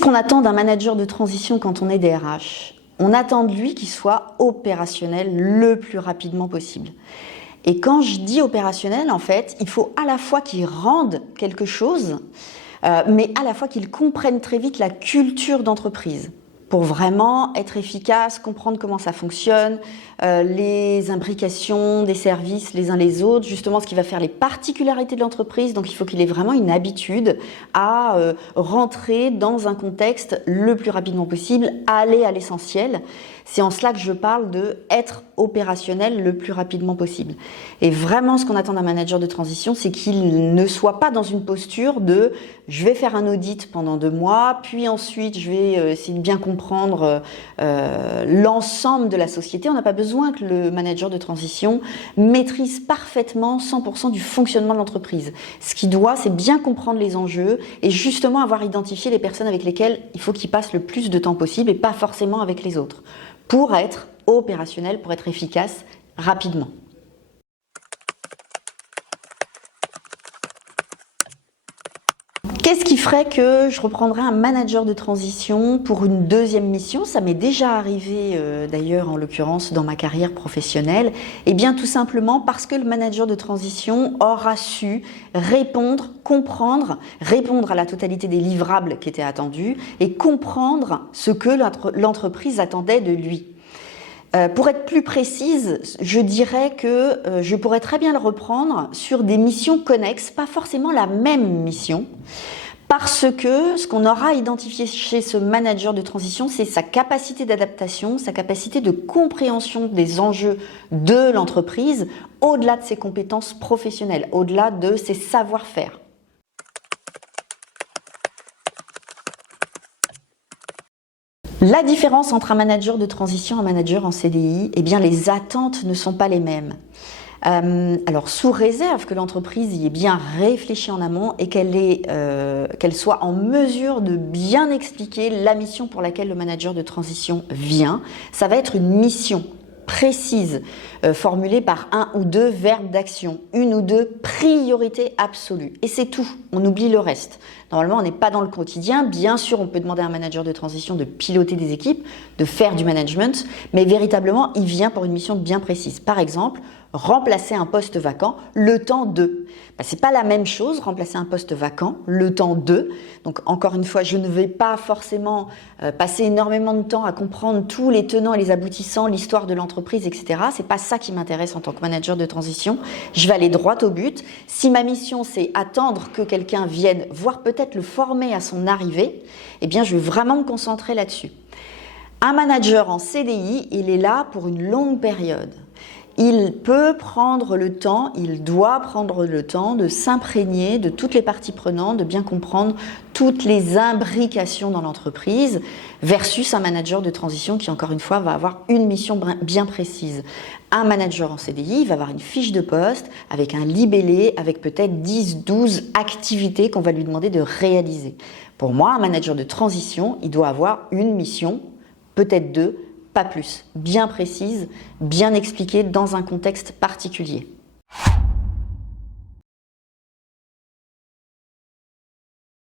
Qu'est-ce qu'on attend d'un manager de transition quand on est DRH? On attend de lui qu'il soit opérationnel le plus rapidement possible. Et quand je dis opérationnel, en fait, il faut à la fois qu'il rende quelque chose, mais à la fois qu'il comprenne très vite la culture d'entreprise pour vraiment être efficace, comprendre comment ça fonctionne, les imbrications des services les uns les autres, justement ce qui va faire les particularités de l'entreprise. Donc il faut qu'il ait vraiment une habitude à rentrer dans un contexte le plus rapidement possible, aller à l'essentiel. C'est en cela que je parle de être opérationnel le plus rapidement possible. Et vraiment, ce qu'on attend d'un manager de transition, c'est qu'il ne soit pas dans une posture de « je vais faire un audit pendant 2 mois, puis ensuite je vais essayer de bien comprendre l'ensemble de la société ». On n'a pas besoin que le manager de transition maîtrise parfaitement 100% du fonctionnement de l'entreprise. Ce qu'il doit, c'est bien comprendre les enjeux et justement avoir identifié les personnes avec lesquelles il faut qu'il passe le plus de temps possible et pas forcément avec les autres, pour être opérationnel, pour être efficace rapidement. Qu'est-ce qui ferait que je reprendrais un manager de transition pour une deuxième mission? Ça m'est déjà arrivé d'ailleurs en l'occurrence dans ma carrière professionnelle. Eh bien tout simplement parce que le manager de transition aura su répondre, comprendre, répondre à la totalité des livrables qui étaient attendus et comprendre ce que l'entreprise attendait de lui. Pour être plus précise, je dirais que je pourrais très bien le reprendre sur des missions connexes, pas forcément la même mission, parce que ce qu'on aura identifié chez ce manager de transition, c'est sa capacité d'adaptation, sa capacité de compréhension des enjeux de l'entreprise, au-delà de ses compétences professionnelles, au-delà de ses savoir-faire. La différence entre un manager de transition et un manager en CDI, eh bien les attentes ne sont pas les mêmes. Alors sous réserve que l'entreprise y ait bien réfléchi en amont et qu'elle soit en mesure de bien expliquer la mission pour laquelle le manager de transition vient, ça va être une mission précise, formulée par 1 ou 2 verbes d'action, 1 ou 2 priorités absolues. Et c'est tout, on oublie le reste. Normalement, on n'est pas dans le quotidien. Bien sûr, on peut demander à un manager de transition de piloter des équipes, de faire du management, mais véritablement, il vient pour une mission bien précise. Par exemple, remplacer un poste vacant le temps de. C'est pas la même chose, remplacer un poste vacant le temps de. Donc encore une fois, je ne vais pas forcément passer énormément de temps à comprendre tous les tenants et les aboutissants, l'histoire de l'entreprise, etc. C'est pas ça qui m'intéresse en tant que manager de transition. Je vais aller droit au but. Si ma mission c'est attendre que quelqu'un vienne, voire peut-être le former à son arrivée, eh bien je vais vraiment me concentrer là-dessus. Un manager en CDI, il est là pour une longue période. Il peut prendre le temps, il doit prendre le temps de s'imprégner de toutes les parties prenantes, de bien comprendre toutes les imbrications dans l'entreprise, versus un manager de transition qui, encore une fois, va avoir une mission bien précise. Un manager en CDI va avoir une fiche de poste avec un libellé, avec peut-être 10, 12 activités qu'on va lui demander de réaliser. Pour moi, un manager de transition, il doit avoir une mission, peut-être 2, pas plus, bien précise, bien expliquée dans un contexte particulier.